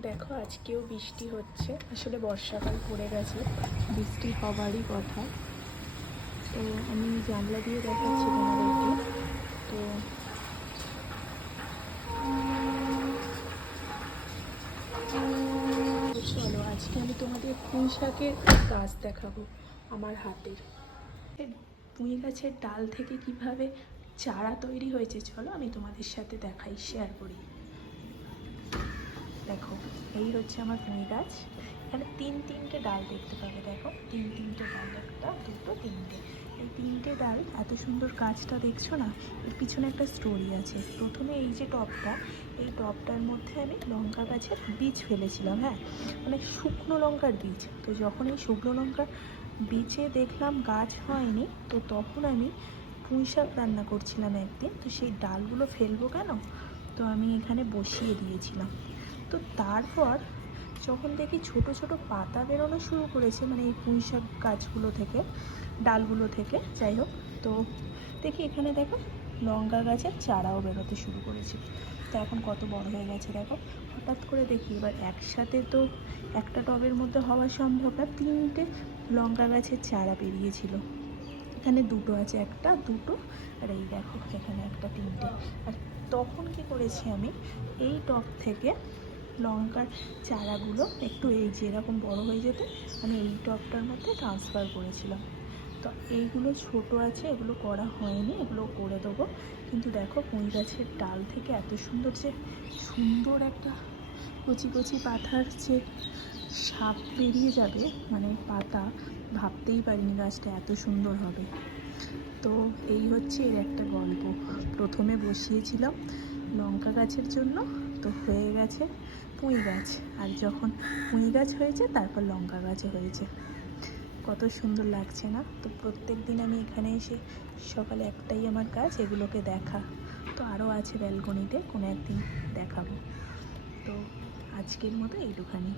দেখো আজকেও বৃষ্টি হচ্ছে, আসলে বর্ষাকাল পড়ে গেছে, বৃষ্টি হবারই কথা। তো আমি জানলা দিয়ে দেখাচ্ছি তোমাদেরকে। তো চলো আজকে আমি তোমাদের পুঁই শাকের গাছ দেখাবো আমার হাতের। পুঁই গাছের ডাল থেকে কিভাবে চারা তৈরি হয়েছে চলো আমি তোমাদের সাথে দেখাই, শেয়ার করি। দেখো এই হচ্ছে আমার পুঁই গাছ। এখানে তিনটে ডাল দেখতে পাবে, দেখো তিনটে ডাল, একটা দুটো তিনটে। এই তিনটে ডাল, এত সুন্দর গাছটা দেখছো না, এর পিছনে একটা স্টোরি আছে। প্রথমে এই যে টবটা, এই টবটার মধ্যে আমি লঙ্কা গাছের বীজ ফেলেছিলাম, হ্যাঁ মানে শুকনো লঙ্কার বীজ। তো যখন এই শুকনো লঙ্কার বীজে দেখলাম গাছ হয়নি, তো তখন আমি পুঁই শাক রান্না করছিলাম একদিন। তো সেই ডালগুলো ফেলবো কেন, তো আমি এখানে বসিয়ে দিয়েছিলাম। তো তারপর যখন দেখি ছোট ছোট পাতা বেরোনো শুরু করেছে, মানে এই পুঁই শাক গাছগুলো থেকে, ডালগুলো থেকে, যাই হোক, তো দেখি এখানে দেখো লঙ্কা গাছের চারাও বেরোতে শুরু করেছে। তো এখন কত বড় হয়ে গেছে দেখো। হঠাৎ করে দেখি এবার একসাথে তো একটা টবের মধ্যে হওয়া সম্ভব না, তিনটে লঙ্কা গাছের চারা বেরিয়েছিল। এখানে দুটো আছে, একটা দুটো, আর এই দেখো এখানে একটা তিনটে। আর তখন কি করেছি আমি, এই টব থেকে লঙ্কার চারাগুলো একটু এই যে এরকম বড় হয়ে যেতে আমি এই টবটার মধ্যে ট্রান্সফার করেছিলাম। তো এইগুলো ছোট আছে, এগুলো করা হয়নি, এগুলো করে দেবো। কিন্তু দেখো পুঁই গাছের ডাল থেকে এত সুন্দর একটা কচি কচি পাতার যে শাক বেরিয়ে যাবে, মানে পাতা, ভাবতেই পারিনি গাছটা এত সুন্দর হবে। তো এই হচ্ছে এর একটা গল্প। প্রথমে বসিয়েছিলাম লঙ্কা গাছের জন্য, তো হয়ে গেছে পুঁই গাছ। আর যখন পুঁই গাছ হয়েছে তারপর লঙ্কা গাছও হয়েছে। কত সুন্দর লাগছে না? তো প্রত্যেক দিন আমি এখানে এসে সকালে একটাই আমার কাজ এগুলোকে দেখা। তো আরও আছে ব্যালকনিতে, কোনো একদিন দেখাবো। তো আজকের মতো এইটুখানি।